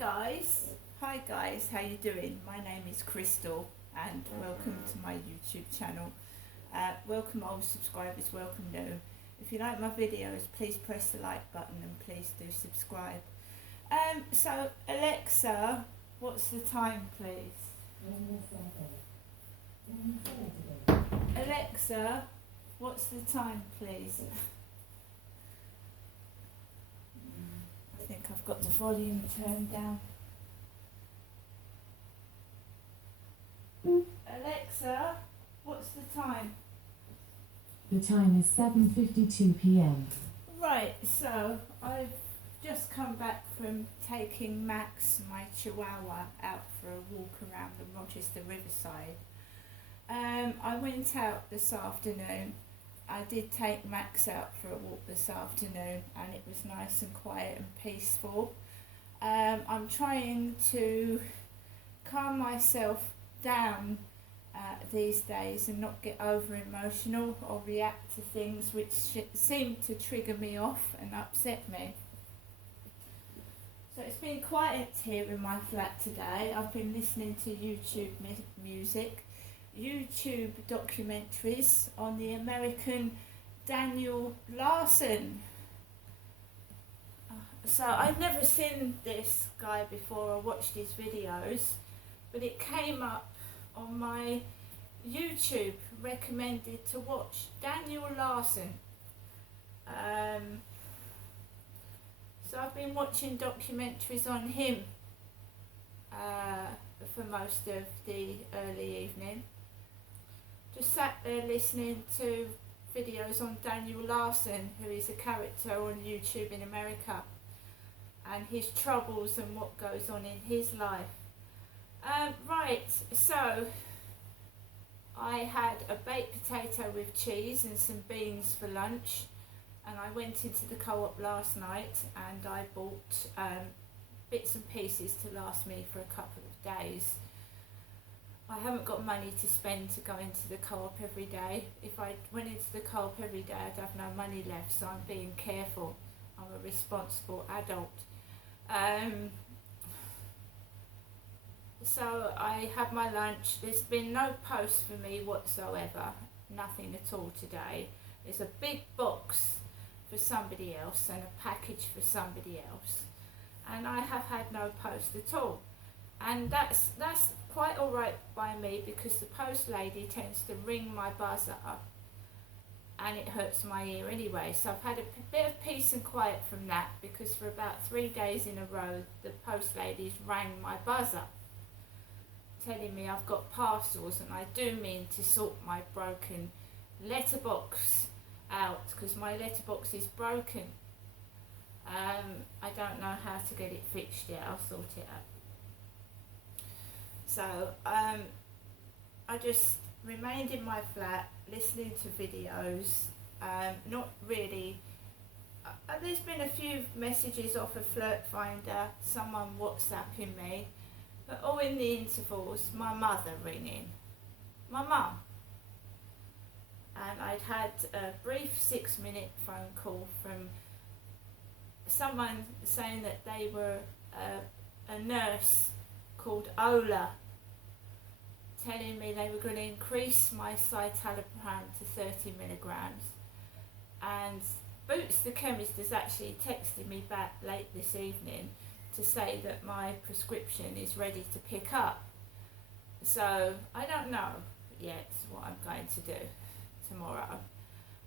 Hi guys, how you doing? My name is Crystal and welcome to my YouTube channel. Welcome old subscribers, welcome new. If you like my videos, please press the like button and please do subscribe. So Alexa, what's the time please? Alexa, what's the time please? I think I've got the volume turned down. Alexa, what's the time? The time is 7:52 p.m. Right, so I've just come back from taking Max, my chihuahua, out for a walk around the Rochester Riverside. I went out this afternoon. I did take Max out for a walk this afternoon and it was nice and quiet and peaceful. I'm trying to calm myself down these days and not get over emotional or react to things which seem to trigger me off and upset me. So it's been quiet here in my flat today. I've been listening to YouTube music, YouTube documentaries on the American Daniel Larson. So I've never seen this guy before or watched his videos, but it came up on my YouTube recommended to watch Daniel Larson. So I've been watching documentaries on him for most of the early evening. Just sat there listening to videos on Daniel Larson, who is a character on YouTube in America, and his troubles and what goes on in his life. Right, so I had a baked potato with cheese and some beans for lunch, and I went into the Co-op last night and I bought bits and pieces to last me for a couple of days. I haven't got money to spend to go into the Co-op every day. If I went into the Co-op every day I'd have no money left, so I'm being careful. I'm a responsible adult. So I had my lunch. There's been no post for me whatsoever, nothing at all today. There's a big box for somebody else and a package for somebody else, and I have had no post at all, and that's quite alright by me because the post lady tends to ring my buzzer and it hurts my ear anyway. So I've had a bit of peace and quiet from that, because for about 3 days in a row the post ladies rang my buzzer telling me I've got parcels, and I do mean to sort my broken letterbox out because my letterbox is broken. I don't know how to get it fixed yet. I'll sort it out. So I just remained in my flat listening to videos, not really. There's been a few messages off of Flirt Finder, someone WhatsApping me, but all in the intervals my mother ringing, my mum. And I'd had a brief 6-minute phone call from someone saying that they were a nurse called Ola, telling me they were going to increase my citalopram to 30 milligrams. And Boots the chemist has actually texted me back late this evening to say that my prescription is ready to pick up. So I don't know yet what I'm going to do tomorrow.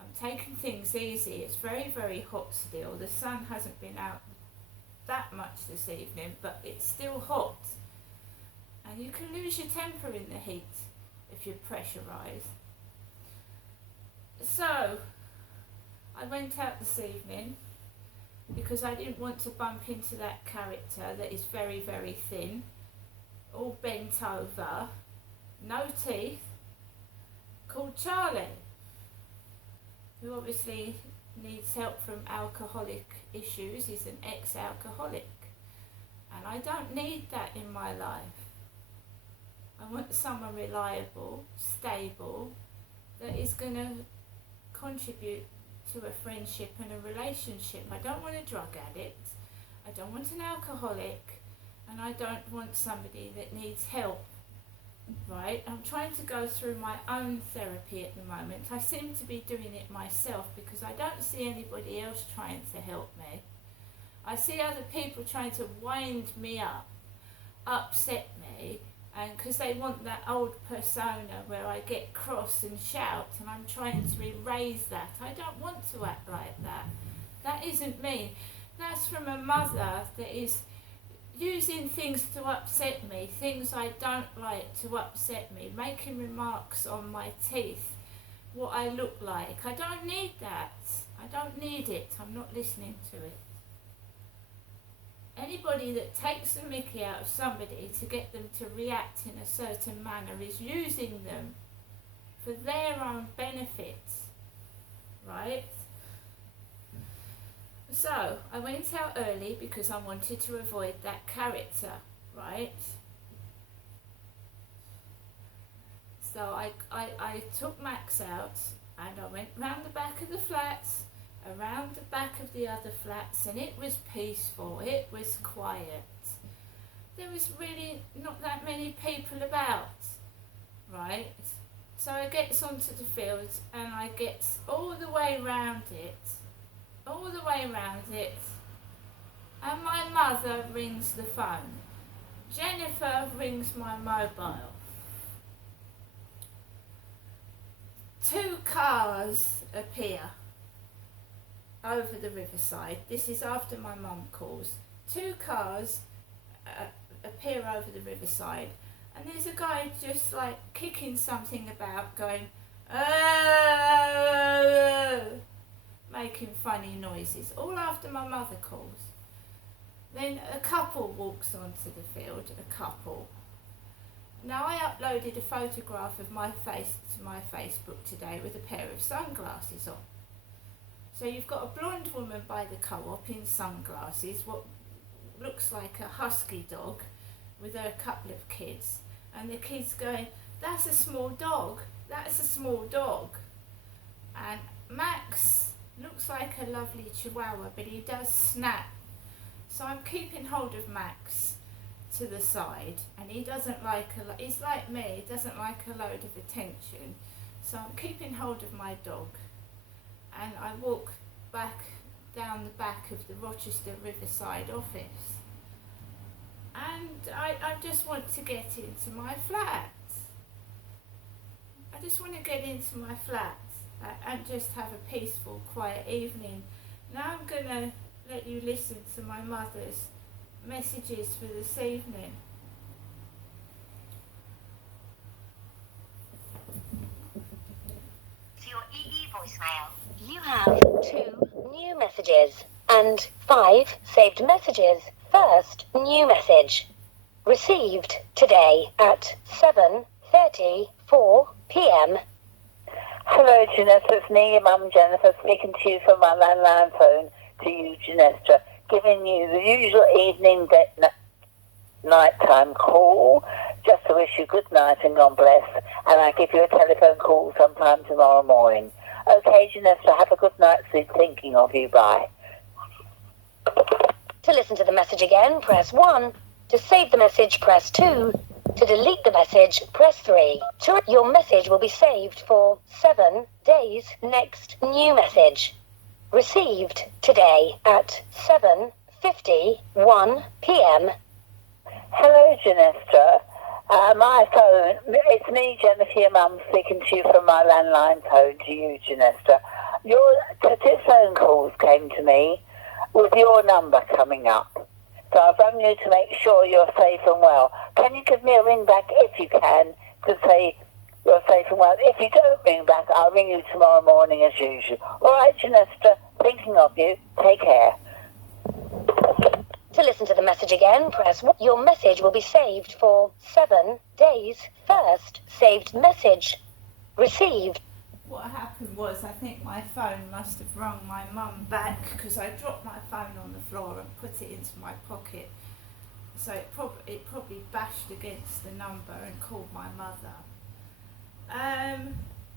I'm taking things easy. It's very, very hot still. The sun hasn't been out that much this evening, but it's still hot. And you can lose your temper in the heat if you pressurise. So I went out this evening because I didn't want to bump into that character that is very, very thin, all bent over, no teeth, called Charlie, who obviously needs help from alcoholic issues. He's an ex-alcoholic, and I don't need that in my life. I want someone reliable, stable, that is going to contribute to a friendship and a relationship. I don't want a drug addict. I don't want an alcoholic. and I don't want somebody that needs help, right? I'm trying to go through my own therapy at the moment. I seem to be doing it myself because I don't see anybody else trying to help me. I see other people trying to wind me up, upset me, and because they want that old persona where I get cross and shout, and I'm trying to erase that. I don't want to act like that. That isn't me. That's from a mother that is using things to upset me, things I don't like to upset me, making remarks on my teeth, what I look like. I don't need that. I don't need it. I'm not listening to it. Anybody that takes the mickey out of somebody to get them to react in a certain manner is using them for their own benefit, right? So, I went out early because I wanted to avoid that character, right? So I took Max out and I went round the back of the flats, around the back of the other flats, and it was peaceful, it was quiet. There was really not that many people about, right? So I get onto the field and I get all the way round it, and my mother rings the phone. Jennifer rings my mobile. 2 cars appear over the riverside. This is after my mum calls. 2 cars appear over the riverside, and there's a guy just like kicking something about, going, oh, making funny noises, all after my mother calls. Then a couple walks onto the field, a couple. Now I uploaded a photograph of my face to my Facebook today with a pair of sunglasses on. So you've got a blonde woman by the co-op in sunglasses, what looks like a husky dog with a couple of kids, and the kids going, that's a small dog, that's a small dog. And Max looks like a lovely chihuahua, but he does snap. So I'm keeping hold of Max to the side, and he doesn't like he's like me, he doesn't like a load of attention. So I'm keeping hold of my dog, and I walk back down the back of the Rochester Riverside office, and I just want to get into my flat. I just want to get into my flat and just have a peaceful, quiet evening. Now I'm going to let you listen to my mother's messages for this evening. To your EE voicemail, you have 2 new messages and 5 saved messages. First new message. Received today at 7:34 p.m. Hello, Janessa. It's me, your mum, Jennifer, speaking to you from my landline phone to you, Janessa, giving you the usual evening, nighttime call, just to wish you good night and God bless, and I give you a telephone call sometime tomorrow morning. Okay, Janessa, have a good night's sleep, thinking of you. Bye. To listen to the message again, press 1. To save the message, press 2. To delete the message, press 3. Your message will be saved for 7 days. Next new message. Received today at 7:51 p.m. Hello, Janessa. My phone, it's me, Jennifer, your mum, speaking to you from my landline phone to you, Janessa. Your 2 phone calls came to me with your number coming up. So I've rung you to make sure you're safe and well. Can you give me a ring back if you can to say you're safe and well? If you don't ring back, I'll ring you tomorrow morning as usual. All right, Janessa, thinking of you. Take care. To listen to the message again, press 1. Your message will be saved for 7 days. First saved message. Received. What happened was, I think my phone must have rung my mum back, because I dropped my phone on the floor and put it into my pocket. So it probably bashed against the number and called my mother.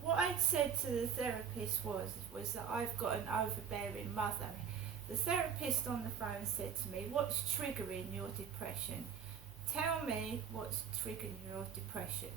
What I'd said to the therapist was that I've got an overbearing mother. The therapist on the phone said to me, "What's triggering your depression? Tell me what's triggering your depression."